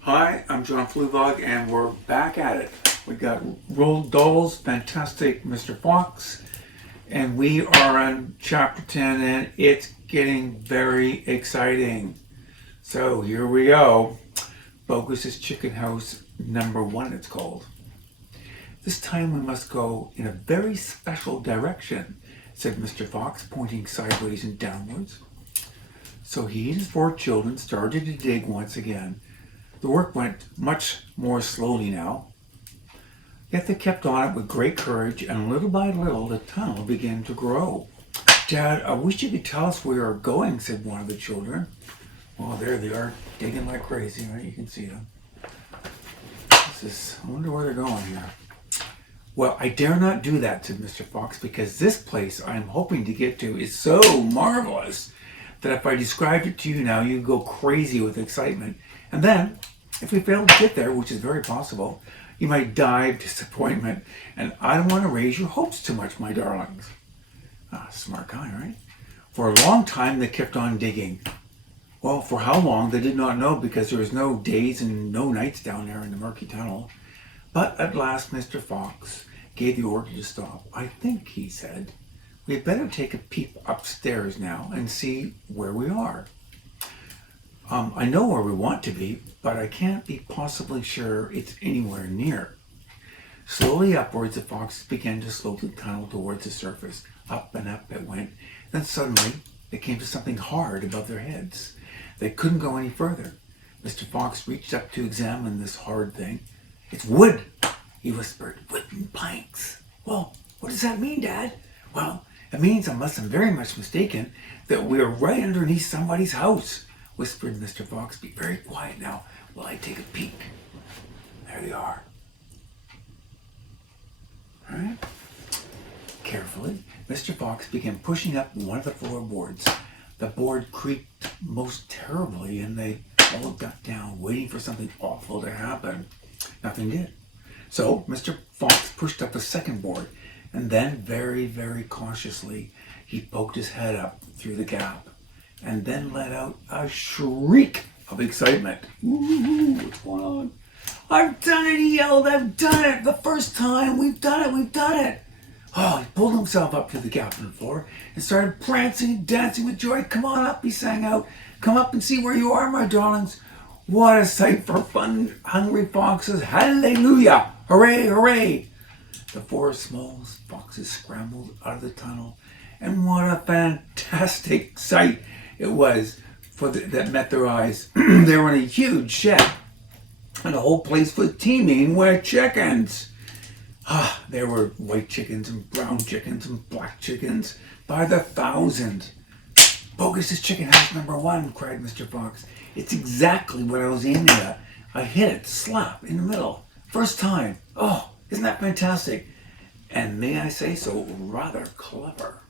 Hi, I'm John Fluevog, and we're back at it. We got Roald Dahl's fantastic Mr. Fox, and we are on chapter 10, and it's getting very exciting. So here we go. Bogus' Chicken House number 1, it's called. This time we must go in a very special direction, said Mr. Fox, pointing sideways and downwards. So he and his 4 children started to dig once again. The work went much more slowly now, yet they kept on it with great courage, and little by little the tunnel began to grow. Dad, I wish you could tell us where we are going, said one of the children. Well, there they are, digging like crazy, right? You can see them. I wonder where they're going here. Well, I dare not do that, said Mr. Fox, because this place I am hoping to get to is so marvelous that if I described it to you now, you'd go crazy with excitement. And then, if we fail to get there, which is very possible, you might die of disappointment. And I don't want to raise your hopes too much, my darlings. Smart guy, right? For a long time, they kept on digging. Well, for how long, they did not know, because there was no days and no nights down there in the murky tunnel. But at last, Mr. Fox gave the order to stop. I think, he said, we had better take a peep upstairs now and see where we are. I know where we want to be, but I can't be possibly sure it's anywhere near. Slowly upwards, the foxes began to slope the tunnel towards the surface. Up and up it went. Then suddenly, they came to something hard above their heads. They couldn't go any further. Mr. Fox reached up to examine this hard thing. It's wood, he whispered. Wooden planks. Well, what does that mean, Dad? Well, it means, unless I'm very much mistaken, that we are right underneath somebody's house, whispered Mr. Fox. Be very quiet now while I take a peek. There they are. All right. Carefully, Mr. Fox began pushing up one of the floorboards. The board creaked most terribly, and they all got down, waiting for something awful to happen. Nothing did. So Mr. Fox pushed up the second board, and then very, very cautiously, he poked his head up through the gap, and then let out a shriek of excitement. Ooh, what's going on? I've done it, he yelled. I've done it. The first time. We've done it. We've done it. Oh, he pulled himself up to the gap on the floor and started prancing and dancing with joy. Come on up, he sang out. Come up and see where you are, my darlings. What a sight for fun, hungry foxes. Hallelujah. Hooray, hooray. The 4 small foxes scrambled out of the tunnel, and what a fantastic sight it was that met their eyes. They were in a huge shed, and the whole place was teeming with chickens. There were white chickens and brown chickens and black chickens by the thousand. Bogus' Chicken House number 1, cried Mr. Fox. It's exactly what I was aiming at. I hit it slap in the middle. First time. Oh, isn't that fantastic? And may I say so, rather clever.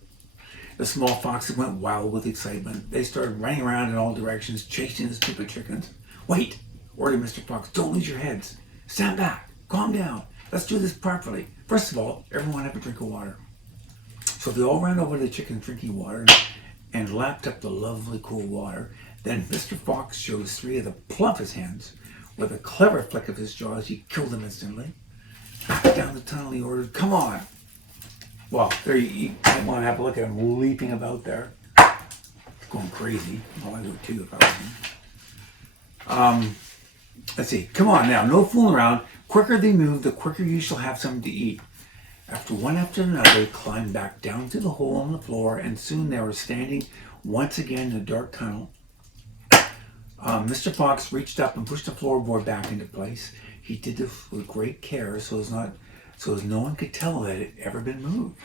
The small foxes went wild with excitement. They started running around in all directions, chasing the stupid chickens. Wait, ordered Mr. Fox. Don't lose your heads. Stand back. Calm down. Let's do this properly. First of all, everyone have a drink of water. So they all ran over to the chickens drinking water and lapped up the lovely cool water. Then Mr. Fox chose 3 of the plumpest hens. With a clever flick of his jaws, he killed them instantly. Down the tunnel, he ordered, come on. Well, there you might want to have a look at him leaping about there. Going crazy. Well, I would too if I was him. Let's see. Come on now, no fooling around. Quicker they move, the quicker you shall have something to eat. One after another, they climbed back down to the hole in the floor, and soon they were standing once again in a dark tunnel. Mr. Fox reached up and pushed the floorboard back into place. He did this with great care so as no one could tell that it had ever been moved.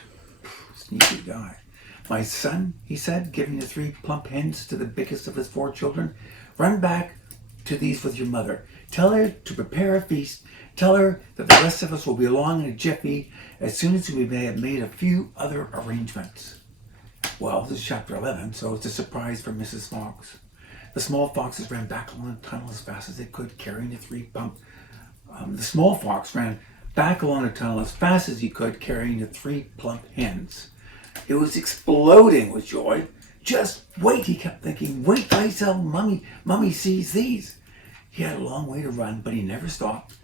Sneaky guy. My son, he said, giving the 3 plump hens to the biggest of his 4 children, run back to these with your mother. Tell her to prepare a feast. Tell her that the rest of us will be along in a jiffy as soon as we may have made a few other arrangements. Well, this is chapter 11, so it's a surprise for Mrs. Fox. The small foxes ran back along the tunnel as fast as they could, carrying the 3 plump. The small fox ran back along the tunnel as fast as he could, carrying the 3 plump hens. It was exploding with joy. Just wait, he kept thinking. Wait till I tell Mummy sees these. He had a long way to run, but he never stopped.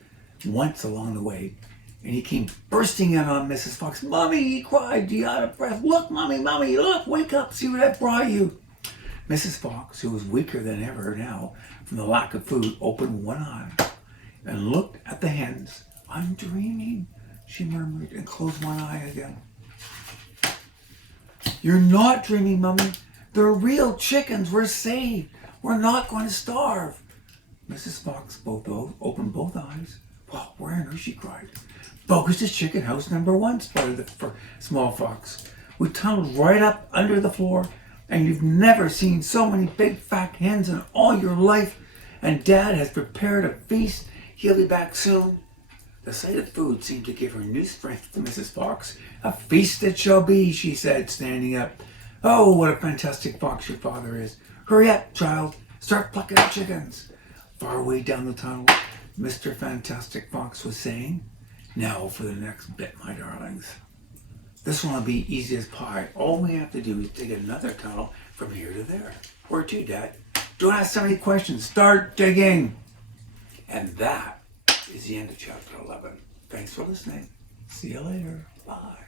Once along the way, and he came bursting in on Mrs. Fox. Mummy, he cried, out of breath. Look, Mummy, look, wake up, see what I brought you. Mrs. Fox, who was weaker than ever now from the lack of food, opened one eye and looked at the hens. I'm dreaming, she murmured, and closed one eye again. You're not dreaming, Mummy. They're real chickens. We're saved. We're not going to starve. Mrs. Fox opened both eyes. Well, where on earth, she cried. Bogus is chicken house number 1, sputtered the small fox. We tunneled right up under the floor, and you've never seen so many big fat hens in all your life. And Dad has prepared a feast. He'll be back soon. The sight of food seemed to give her new strength to Mrs. Fox. A feast it shall be, she said, standing up. Oh, what a fantastic fox your father is. Hurry up, child. Start plucking the chickens. Far away down the tunnel, Mr. Fantastic Fox was saying, now for the next bit, my darlings. This one will be easy as pie. All we have to do is dig another tunnel from here to there. Where to, Dad? Don't ask so many questions. Start digging. And that is the end of chapter 11. Thanks for listening. See you later. Bye.